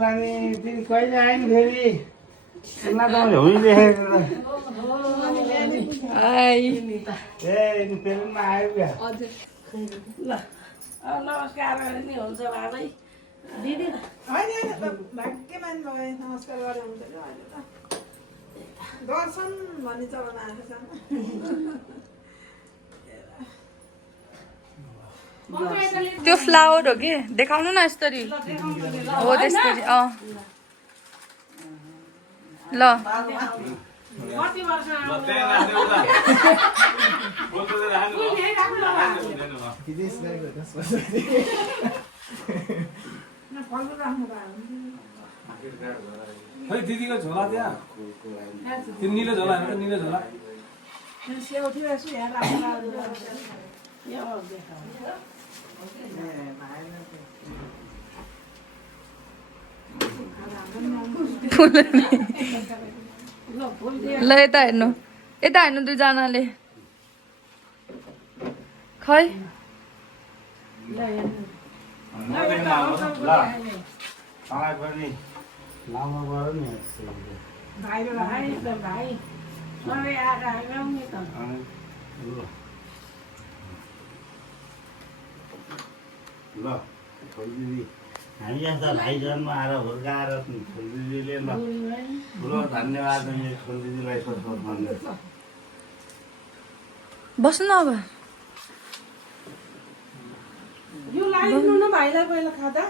जाने तिमी कहिले आइन फेरि सुन्न त हुँदै देखेको आई ए पेरिनमा आयो क्या ल नमस्कार नि हुन्छ बाबै दिदी होइन भाग्यमान भयो नमस्कार गरेर हुँदैन अहिले त दर्शन भन्ने चलन आएको छ त्यो फ्लावर हो कि देखाउनु न यसरी हो त्यसरी ल कति वर्ष खै दिदीको झोला त्यहाँ त्यो निलो झोला होइन निलो झोला स्याउ थियो यसो यहाँ राख्नु ल यता हेर्नु दुईजनाले खै मलाई पनि लामो गर नि भाइ र भाइ त भाइ सबै आएर आउने त ल फुलदिदी हामी जस्ता भाइ जन्म आएर हुर्काएर फुलदिदीले ल ठुलो धन्यवाद फुलदिदीलाई बस्नु न अब यो लाइदिनु न भाइलाई पहिला खाँदा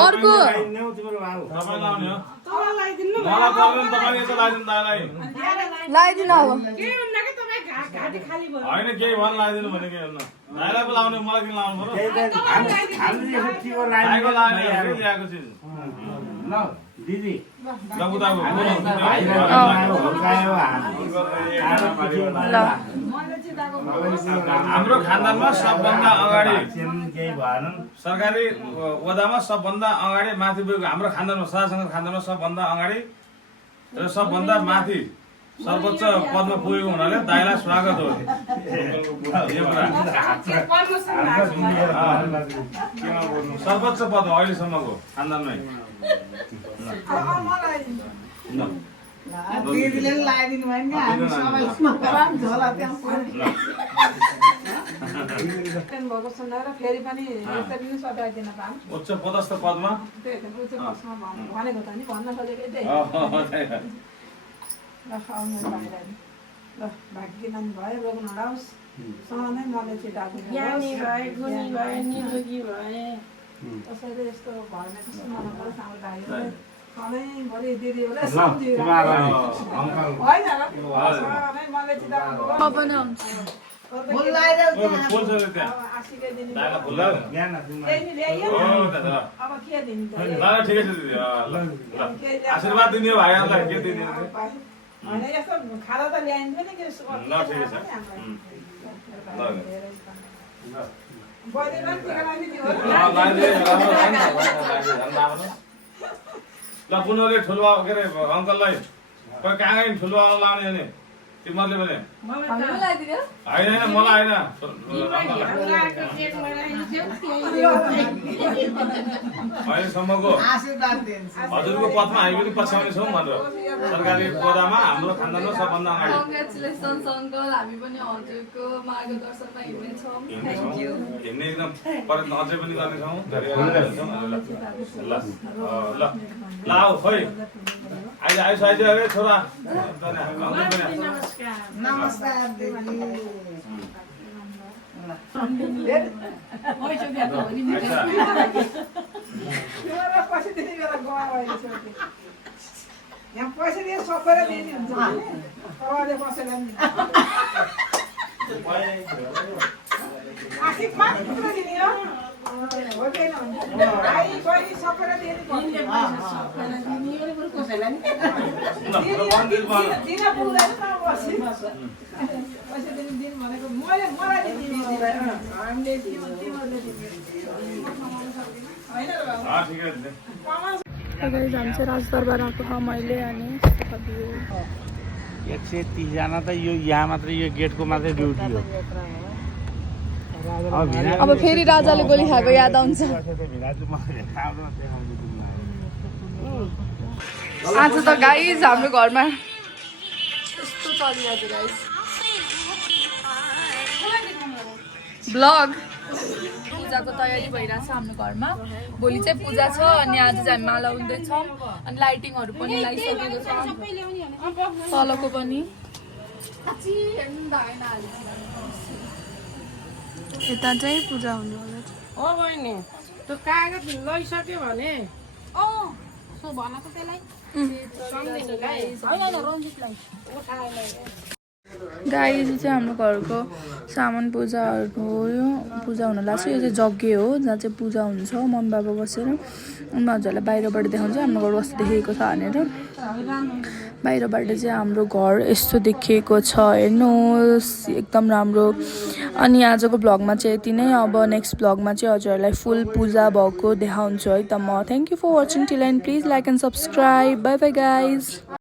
अर्को तपाईँ लाइदिनु न लगाइदिनु अब के हुन्न कि तपाईँ घाँटी खाली भयो होइन केही भन लगाइदिनु भने के हुन्न भाइलाई पो लाउने मलाई किन लाउनु ल्याएको चिज ल दिदी हाम्रो खानदानमा सबभन्दा अगाडि केही भएन सरकारी ओदामा सबभन्दा अगाडि माथि पुगेको हाम्रो खानदानमा शासन खानदानमा सबभन्दा अगाडि र सबभन्दा माथि सर्वोच्च पदमा पुगेको हुनाले दाइलाई स्वागत हो सर्वोच्च पद हो अहिलेसम्मको खानदानमै दिदीले पनि लगाइदिनु भयो नि हामी सबैलाई झोला त्यहाँ भएको सुनेर फेरि पनि यसरी नै सताइदिन पाऊँ उच्च पदस्थ पदमा भनेको त नि भन्न खोजेको त्यही ल आउनु बाहिर ल भाग्यमान भयो रोग नडाओस् सँगै मलाई चिताएको ज्ञानी भए गुणी भए निरोगी भए कसैले यस्तो भएन कस्तो मलाई पर्छ हाम्रो भाइहरूले सधैँभरि दिदीहरूलाई ल सम्झिरहेको तिमीहरूलाई होइन र सधैँ मलाई चिताएको म पनि आउँछु फुल लगाइदेऊ फुल छ त्यहाँ आशीर्वाद दिनु दाइलाई फुल बिहान त्यही नि ल्याइयो हो दादा अब के दिनु त ल ठिकै छ दिदी ल आशीर्वाद दिने हो भाइहरूलाई के दिने होइन यस्तो खाँदा त ल्याइन्थ्यो नि के ल ठिकै छ बहिनीलाई पनि टिका लगाइदिनु ल पुनले ठुलो के अरे अङ्कललाई कोही कहाँ गयो ठुलो लाउने अनि तिमीहरूले भने होइन मलाई अहिलेसम्मको हजुरको पदमा हामी पनि पछ्याउने छौँ भनेर सरकारी ओदामा हाम्रो खानदानमा सबभन्दा अगाडि कङ्ग्रेचुलेसन्स अङ्कल हामी पनि हजुरको मार्गदर्शनमा हिँड्नेछौँ हिँड्ने एकदम प्रयत्न अझै पनि गर्नेछौँ ल ल ल आऊ खोइ अहिले आइस आइज अरे छोरा नमस्कार दिदी पैसा दिने बेला गुमाएको छ यहाँ पैसा दिए सबै दिने हुन्छ तपाईँले कसैलाई पनि आखिर मात्र दिने हो हो कि होइन भाइ बहिनी सबैलाई दिने दिन पुग्दैन त बसी पैसा दिने दिन भनेको मलाई दिने हामीले तिमीहरूले दिने होइन र बाबु जान्छ राजदरबार आएको छ मैले अनि 130 जना त यो यहाँ मात्रै यो गेटको मात्रै ड्युटी हो अब फेरि राजाले गोली खाएको याद आउँछ। आज त गाइज हाम्रो घरमा यस्तो चलिरहेको छ गाइज ब्लग। पूजाको तयारी भइरहेछ हाम्रो घरमा। भोलि चाहिँ पूजा छ अनि आज चाहिँ हामी माला उन्दैछौँ अनि लाइटिङहरू पनि लगाइसकेको छ तलको पनि। यता चाहिँ पूजा हुनेवाला छ। हो बहिनी त्यो कागज लैसक्यो भने गाई चाहिँ हाम्रो घरको सामान पूजाहरू हो। यो पूजा हुन लाग्छ। यो चाहिँ जग्गे हो जहाँ चाहिँ पूजा हुन्छ। मम्मी बाबा बसेर उनीहरूलाई बाहिरबाट देखाउँछ हाम्रो घर कस्तो देखेको छ भनेर। बाहिरबाट चाहिँ हाम्रो घर यस्तो देखिएको छ हेर्नुहोस् एकदम राम्रो। अनि आजको भ्लगमा चाहिँ यति नै। अब नेक्स्ट भ्लगमा चाहिँ हजुरहरूलाई फुल पूजा भएको देखाउँछु है त म। Thank you for watching till end please like and subscribe. Bye bye guys.